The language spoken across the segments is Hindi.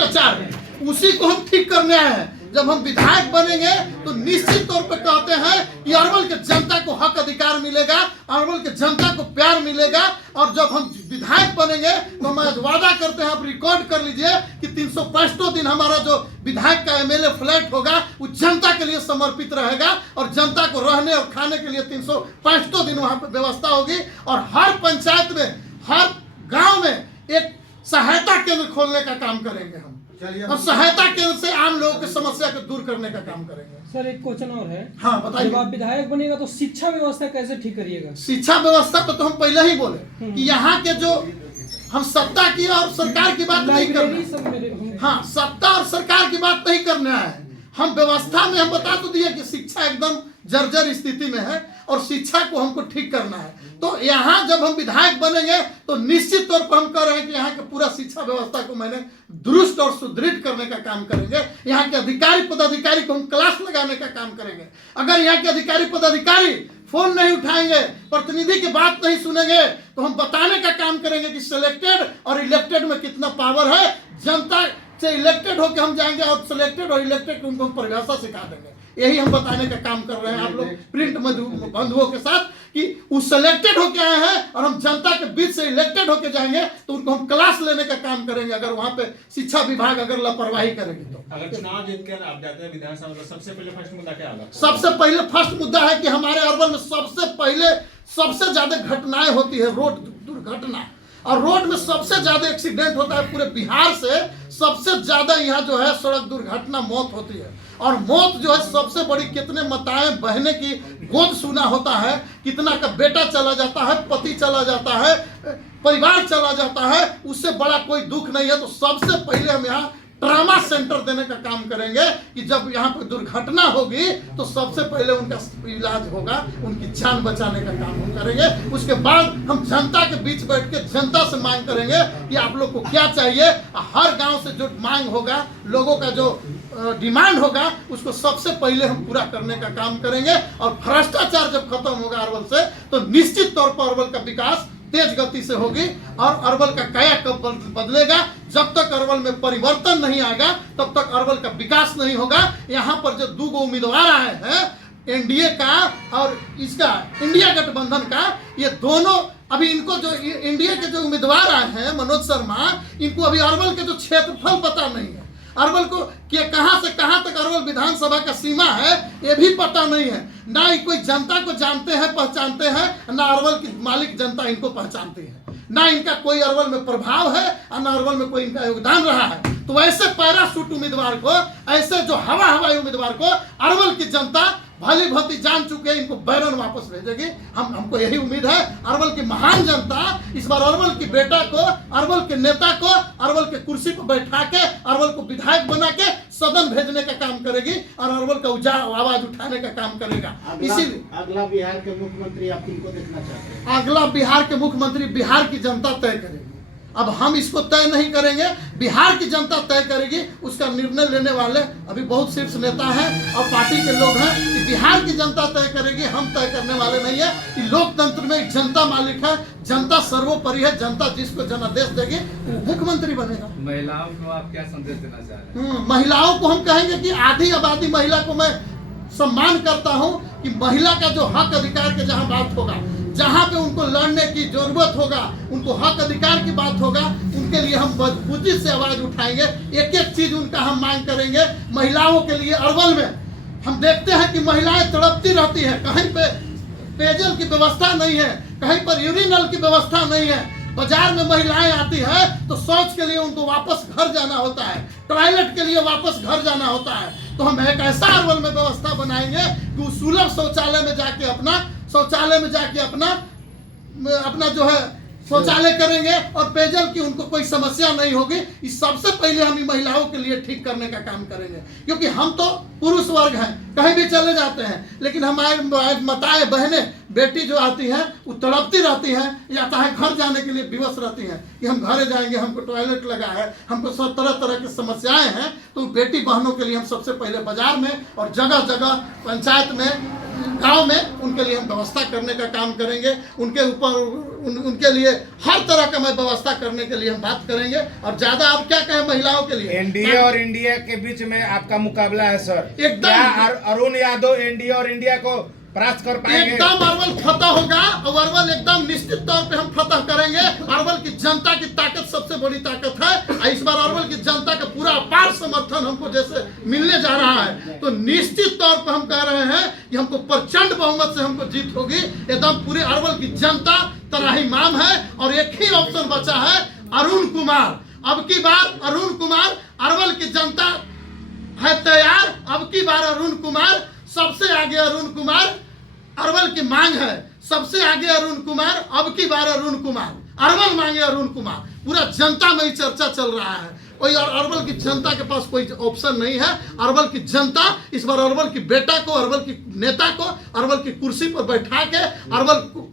भ्रष्टाचार है, उसी को हम ठीक करने आए हैं। जब हम विधायक बनेंगे तो निश्चित तौर पर कहते हैं कि अरवल के जनता को हक अधिकार मिलेगा, अरवल के जनता को प्यार मिलेगा। और जब हम विधायक बनेंगे तो हम आज वादा करते हैं, आप रिकॉर्ड कर लीजिए कि 365 दिन हमारा जो विधायक का एमएलए फ्लैट होगा वो जनता के लिए समर्पित रहेगा और जनता को रहने और खाने के लिए 365 दिन वहां पर व्यवस्था होगी। और हर पंचायत में, हर गांव में एक सहायता केंद्र खोलने का काम करेंगे हम, और सहायता केंद्र से आम लोगों की समस्या को दूर करने का काम करेंगे। सर एक क्वेश्चन और है। हाँ बताइए। जब आप विधायक बनेगा तो शिक्षा व्यवस्था कैसे ठीक करिएगा? शिक्षा व्यवस्था तो हम पहले ही बोले कि यहाँ के जो हम सत्ता की और सरकार की बात नहीं करना। हाँ, सत्ता और सरकार की बात नहीं करने आए हैं हम। व्यवस्था में हम बता तो दिए कि शिक्षा एकदम जर्जर स्थिति में है और शिक्षा को हमको ठीक करना है। तो यहाँ जब हम विधायक बनेंगे तो निश्चित तौर पर हम कह रहे हैं कि यहाँ के पूरा शिक्षा व्यवस्था को मैंने दुरुस्त और सुदृढ़ करने का काम करेंगे। यहाँ के अधिकारी पदाधिकारी को हम क्लास लगाने का काम करेंगे। अगर यहाँ के अधिकारी पदाधिकारी फोन नहीं उठाएंगे, प्रतिनिधि की बात नहीं सुनेंगे, तो हम बताने का काम करेंगे कि सिलेक्टेड और इलेक्टेड में कितना पावर है। जनता से इलेक्टेड होकर हम जाएंगे और सिलेक्टेड और इलेक्टेड उनको हम परिभाषा सिखा देंगे। यही हम बताने का काम कर रहे हैं आप लोग प्रिंट बंधुओं के साथ कि वो सिलेक्टेड होके आए हैं और हम जनता के बीच से इलेक्टेड होके जाएंगे तो उनको हम क्लास लेने का काम करेंगे। अगर वहां पे शिक्षा विभाग अगर लापरवाही करेगी तो। अगर चुनाव जीत कर आप जाते हैं विधानसभा में, सबसे पहले फर्स्ट मुद्दा क्या होगा? सबसे पहले फर्स्ट मुद्दा है कि हमारे अरवल में सबसे ज्यादा घटनाएं होती है, रोड दुर्घटना। और रोड में सबसे ज्यादा एक्सीडेंट होता है पूरे बिहार से। सबसे ज्यादा यहाँ जो है सड़क दुर्घटना मौत होती है। और मौत जो है सबसे बड़ी, कितने माताएं बहने की गोद सुना होता है, कितना का बेटा चला जाता है, पति चला जाता है, परिवार चला जाता है, उससे बड़ा कोई दुख नहीं है। तो सबसे पहले हम यहाँ ट्रामा सेंटर देने का काम करेंगे कि जब यहाँ पर दुर्घटना होगी तो सबसे पहले उनका इलाज होगा, उनकी जान बचाने का काम हम करेंगे। उसके बाद हम जनता के बीच बैठ के जनता से मांग करेंगे कि आप लोग को क्या चाहिए। हर गांव से जो मांग होगा, लोगों का जो डिमांड होगा, उसको सबसे पहले हम पूरा करने का काम करेंगे। और भ्रष्टाचार जब खत्म होगा अरवल से तो निश्चित तौर पर अरवल का विकास तेज गति से होगी और अरवल का काया कब बदलेगा। जब तक अरवल में परिवर्तन नहीं आएगा तब तक अरवल का विकास नहीं होगा। यहाँ पर जो 2 उम्मीदवार आए हैं, एनडीए का और इसका इंडिया गठबंधन का, ये दोनों अभी इनको जो इंडिया के जो उम्मीदवार आए हैं मनोज शर्मा, इनको अभी अरवल के जो क्षेत्रफल पता नहीं है। अरवल को कि कहां से कहां तक अरवल विधानसभा का सीमा है ये भी पता नहीं है। ना ही कोई जनता को जानते हैं, पहचानते हैं, ना अरवल की मालिक जनता इनको पहचानती है। ना इनका कोई अरवल में प्रभाव है और ना अरवल में कोई इनका योगदान रहा है। तो ऐसे पैराशूट उम्मीदवार को, ऐसे जो हवाई उम्मीदवार को अरवल की जनता भली भांति जान चुके हैं, इनको बैरन वापस भेजेगी। हमको यही उम्मीद है। अरवल की महान जनता इस बार अरवल की बेटा को, अरवल के नेता को अरवल के कुर्सी पर बैठा के अरवल को विधायक बना के सदन भेजने का काम करेगी और अरवल का आवाज उठाने का काम करेगा। इसीलिए अगला बिहार के मुख्यमंत्री आप किनको देखना चाहते हैं? अगला बिहार के मुख्यमंत्री बिहार की जनता तय करेगी। अब हम इसको तय नहीं करेंगे, बिहार की जनता तय करेगी। उसका निर्णय लेने वाले अभी बहुत शीर्ष नेता हैं और पार्टी के लोग हैं कि बिहार की जनता तय करेगी, हम तय करने वाले नहीं है। कि लोकतंत्र में जनता मालिक है, जनता सर्वोपरि है। जनता जिसको जनादेश देगी वो मुख्यमंत्री बनेगा। महिलाओं को आप क्या संदेश देना चाह रहे हैं? महिलाओं को हम कहेंगे कि आधी आबादी महिला को मैं सम्मान करता हूं कि महिला का जो हक अधिकार के जहां बात होगा, जहां पे उनको लड़ने की जरूरत होगा, उनको हक अधिकार की बात होगा, उनके लिए हम मजबूती से आवाज उठाएंगे। एक एक चीज उनका हम मांग करेंगे। महिलाओं के लिए अरवल में हम देखते हैं कि महिलाएं तड़पती रहती है। कहीं पे पेयजल की व्यवस्था नहीं है, कहीं पर यूरिनल की व्यवस्था नहीं है। बाजार में महिलाएं आती है तो शौच के लिए उनको वापस घर जाना होता है, टॉयलेट के लिए वापस घर जाना होता है। तो हम एक ऐसा अरवल में व्यवस्था बनाएंगे कि वो सुलभ शौचालय में जाके अपना जो है शौचालय करेंगे और पेयजल की उनको कोई समस्या नहीं होगी। इस सबसे पहले हम महिलाओं के लिए ठीक करने का काम करेंगे, क्योंकि हम तो पुरुष वर्ग हैं, कहीं भी चले जाते हैं, लेकिन हमारे माताएं बहनें बेटी जो आती हैं वो तड़पती रहती हैं, या चाहे घर जाने के लिए विवश रहती हैं कि हम घर जाएंगे, हमको टॉयलेट लगा है, हमको सब तरह तरह की समस्याएं हैं। तो बेटी बहनों के लिए हम सबसे पहले बाजार में और जगह जगह पंचायत में गांव में उनके लिए हम व्यवस्था करने का काम करेंगे। उनके ऊपर उनके लिए हर तरह का मैं व्यवस्था करने के लिए हम बात करेंगे। और ज्यादा आप क्या कहें महिलाओं के लिए, एनडीए और इंडिया के बीच में आपका मुकाबला है सर। एकदम। क्या अरुण यादव एनडीए और इंडिया को परास्त कर पाएंगे? एकदम अरवल फतह होगा और अरवल एकदम निश्चित तौर पे हम फतह करेंगे। अरवल की जनता की ताकत सबसे बड़ी ताकत है। इस बार अरवल की जनता का पूरा अपार समर्थन हमको जैसे मिलने जा रहा है, तो निश्चित तौर पे हम कह रहे हैं कि हमको प्रचंड बहुमत से हमको जीत होगी। एकदम पूरे अरवल की जनता त्राहिमाम है और एक ही ऑप्शन बचा है, अरुण कुमार। अब की बार अरुण कुमार, अरवल की जनता है तैयार। अब की बार अरुण कुमार, सबसे आगे अरुण कुमार, अरवल की मांग है सबसे आगे अरुण कुमार। अब की बार अरुण कुमार, अरवल मांगे अरुण कुमार। पूरा जनता में ही चर्चा चल रहा है। कोई और अरवल की जनता के पास कोई ऑप्शन नहीं है। अरवल की जनता इस बार अरवल की बेटा को, अरवल की नेता को अरवल की कुर्सी पर बैठा के अरवल को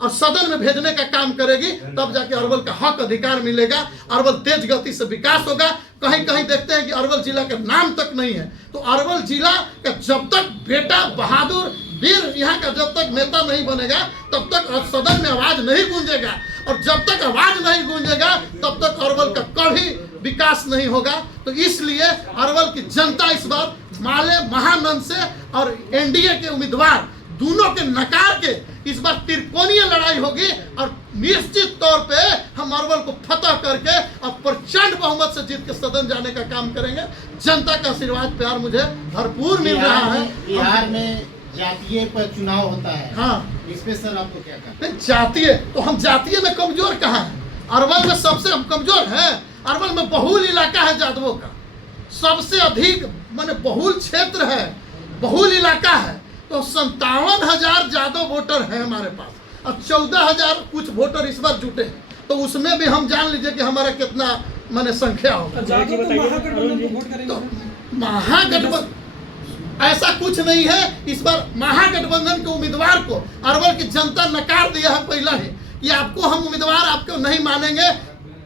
और सदन में भेजने का काम करेगी। तब जाके अरवल का हक अधिकार मिलेगा। अरवल तेज गति से विकास होगा। कहीं कहीं देखते हैं कि अरवल जिला का नाम तक नहीं है, तो अरवल जिला का जब तक बेटा बहादुर वीर यहाँ का जब तक नेता नहीं बनेगा तब तक सदन में आवाज नहीं गूंजेगा। और जब तक आवाज नहीं गूंजेगा तब तक अरवल का कभी विकास नहीं होगा। तो इसलिए अरवल की जनता इस बार माले महानंद से और एनडीए के उम्मीदवार दोनों के नकार के इस बार त्रिकोणीय लड़ाई होगी। और निश्चित तौर पे हम अरवल को फतह करके और प्रचंड बहुमत से जीत के सदन जाने का काम करेंगे। जनता का आशीर्वाद प्यार मुझे भरपूर मिल रहा है। बिहार में जातीय पर चुनाव होता है, हाँ, इस पे सर आपको क्या कहना है? जातीय तो हम जातीय में कमजोर कहाँ है? अरवल में सबसे हम कमजोर हैं। अरवल में बहुल इलाका है यादवों का, सबसे अधिक माने बहुल क्षेत्र है, बहुल इलाका है। तो 57,000 यादव वोटर हैं हमारे पास और 14,000 कुछ वोटर इस बार जुटे हैं। तो उसमें भी हम जान लीजिए कि हमारा कितना माने संख्या होगा। जादव तो महागठबंधन को वोट करेंगे तो सर? महागठबंधन ऐसा कुछ नहीं है। इस बार महागठबंधन के उम्मीदवार को अरवल की जनता नकार दिया है पहला ही कि आपको हम उम्मीदवार आपको नहीं मानेंगे।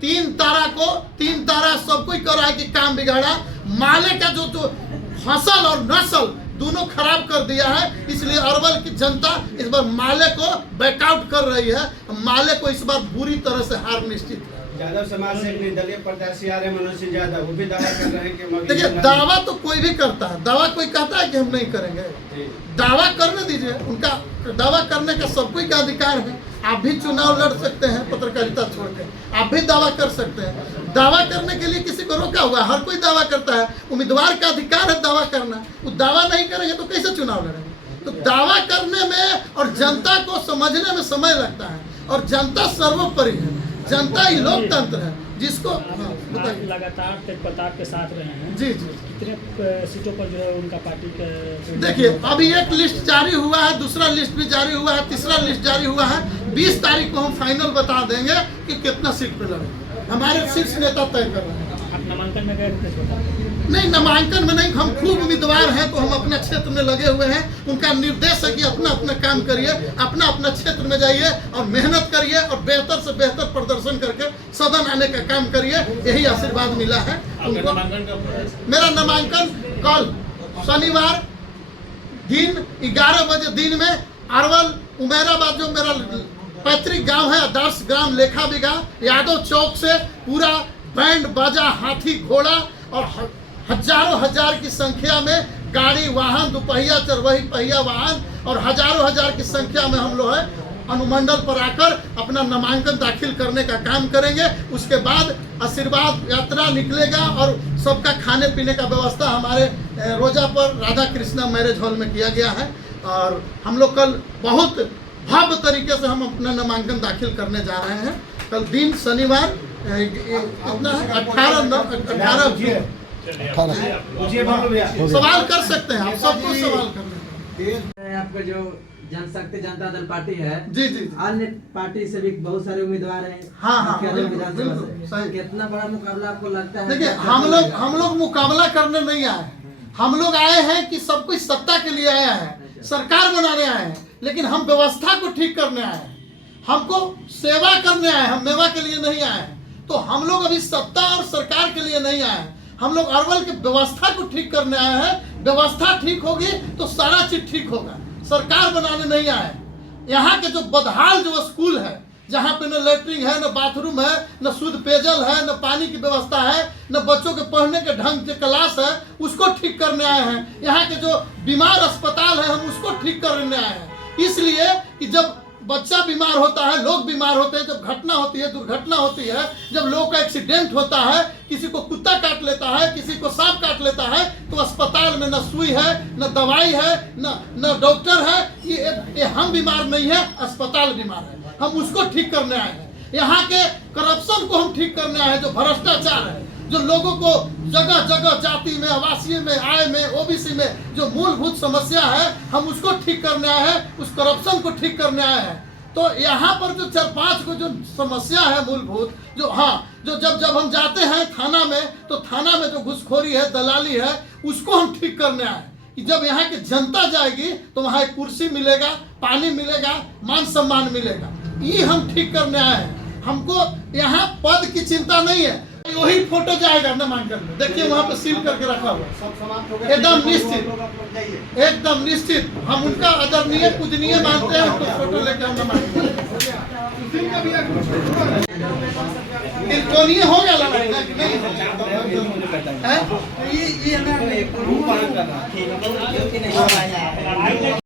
3 तारा सब कोई कर रहा है कि काम बिगाड़ा। माले का जो फसल और नस्ल दोनों खराब कर दिया है। इसलिए अरवल की जनता इस बार माले को बैकआउट कर रही है। माले को इस बार बुरी तरह से हार निश्चित है। यादव समाज से एक निर्दलीय प्रत्याशी आ रहे हैं मनोज सिंह यादव, वो भी दावा कर रहे हैं कि देखिए, दावा तो कोई भी करता है। दावा कोई कहता है कि हम नहीं करेंगे, दावा करने दीजिए। उनका दावा करने का सब कोई का अधिकार है। आप भी चुनाव लड़ सकते हैं पत्रकारिता छोड़ के, आप भी दावा कर सकते हैं। दावा करने के लिए किसी को रोका हुआ? हर कोई दावा करता है। उम्मीदवार का अधिकार है दावा करना। वो दावा नहीं करेंगे तो कैसे चुनाव लड़ेंगे? तो दावा करने में और जनता को समझने में समय लगता है। और जनता सर्वोपरि है। जनता ही लोकतंत्र है जिसको बताइए। लगातार तेज प्रताप के साथ रहे हैं जी जी। कितने सीटों पर जो है उनका पार्टी के देखिए, अभी एक लिस्ट जारी हुआ है, दूसरा लिस्ट भी जारी हुआ है, तीसरा लिस्ट जारी हुआ है। 20 तारीख को हम फाइनल बता देंगे कि कितना सीट पे लड़े। हमारे शीर्ष नेता तय कर रहे हैं। आप नामांकन में गए? नहीं, नामांकन में नहीं। हम खूब उम्मीदवार हैं तो हम अपने क्षेत्र में लगे हुए हैं। उनका निर्देश है कि अपना अपना काम करिए, अपना अपना क्षेत्र में जाइए और मेहनत करिए और बेहतर से बेहतर प्रदर्शन करके सदन आने का काम करिए। यही आशीर्वाद मिला है उनको। मेरा नामांकन कल शनिवार दिन 11 बजे दिन में अरवल उमेराबाद जो मेरा पैतृक गांव है, आदर्श ग्राम लेखा बिगा यादव चौक से पूरा बैंड बाजा, हाथी घोड़ा और हजारों हजार की संख्या में गाड़ी वाहन, दुपहिया चरवही पहिया वाहन और हजारों हजार की संख्या में हम लोग है अनुमंडल पर आकर अपना नामांकन दाखिल करने का काम करेंगे। उसके बाद आशीर्वाद यात्रा निकलेगा और सबका खाने पीने का व्यवस्था हमारे रोजा पर राधा कृष्णा मैरिज हॉल में किया गया है। और हम लोग कल बहुत भव्य तरीके से हम अपना नामांकन दाखिल करने जा रहे हैं। कल दिन शनिवार कितना है? 18 सवाल कर सकते हैं आप, सबको सवाल करने। आपका जो जनशक्ति जनता दल पार्टी है, जी जी, अन्य पार्टी से भी बहुत सारे उम्मीदवार हैं। हाँ, बिल्कुल, बिल्कुल, सही। कितना बड़ा मुकाबला आपको लगता है? देखिए, हम लोग मुकाबला करने नहीं आए हैं। हम लोग आए हैं कि सब कुछ सत्ता के लिए आया है, सरकार बनाने आए हैं। लेकिन हम व्यवस्था को ठीक करने आए हैं, हमको सेवा करने आए हैं, हम मेवा के लिए नहीं आए हैं। तो हम लोग अभी सत्ता और सरकार के लिए नहीं आए हैं। हम लोग अरवल की व्यवस्था को ठीक करने आए हैं। व्यवस्था ठीक होगी तो सारा चीज ठीक होगा। सरकार बनाने नहीं आए। यहाँ के जो बदहाल जो स्कूल है, जहाँ पे न लेटरिन है, न बाथरूम है, न शुद्ध पेयजल है, न पानी की व्यवस्था है, न बच्चों के पढ़ने के ढंग से क्लास है, उसको ठीक करने आए हैं। यहाँ के जो बीमार अस्पताल है, हम उसको ठीक करने आए हैं। इसलिए कि जब बच्चा बीमार होता है, लोग बीमार होते हैं, जब घटना होती है, दुर्घटना होती है, जब लोगों का एक्सीडेंट होता है, किसी को कुत्ता काट लेता है, किसी को सांप काट लेता है, तो अस्पताल में न सुई है, न दवाई है, न डॉक्टर है। ये हम बीमार नहीं है, अस्पताल बीमार है। हम उसको ठीक करने आए हैं। यहाँ के करप्शन को हम ठीक करने आए हैं, जो भ्रष्टाचार है, जो लोगों को जगह जगह जाति में, आवासीय में, आय में, ओबीसी में जो मूलभूत समस्या है, हम उसको ठीक करने आए हैं, उस करप्शन को ठीक करने आए हैं। तो यहाँ पर जो 4-5 को जो समस्या है मूलभूत, जो जो जब हम जाते हैं थाना में, तो थाना में जो घुसखोरी है, दलाली है, उसको हम ठीक करने आए कि जब यहाँ की जनता जाएगी तो वहाँ एक कुर्सी मिलेगा, पानी मिलेगा, मान सम्मान मिलेगा। ये हम ठीक करने आए हैं। हमको यहाँ पद की चिंता नहीं है। वही फोटो जाएगा नामांकन में, देखिए वहाँ पे सील करके रखा हुआ, एकदम निश्चित, एकदम निश्चित। हम उनका आदरणीय पूजनीय मानते हैं, उनको फोटो लेके हम नामांकन इलेक्ट्रॉनिक हो गया लड़ाई ना कि नहीं है?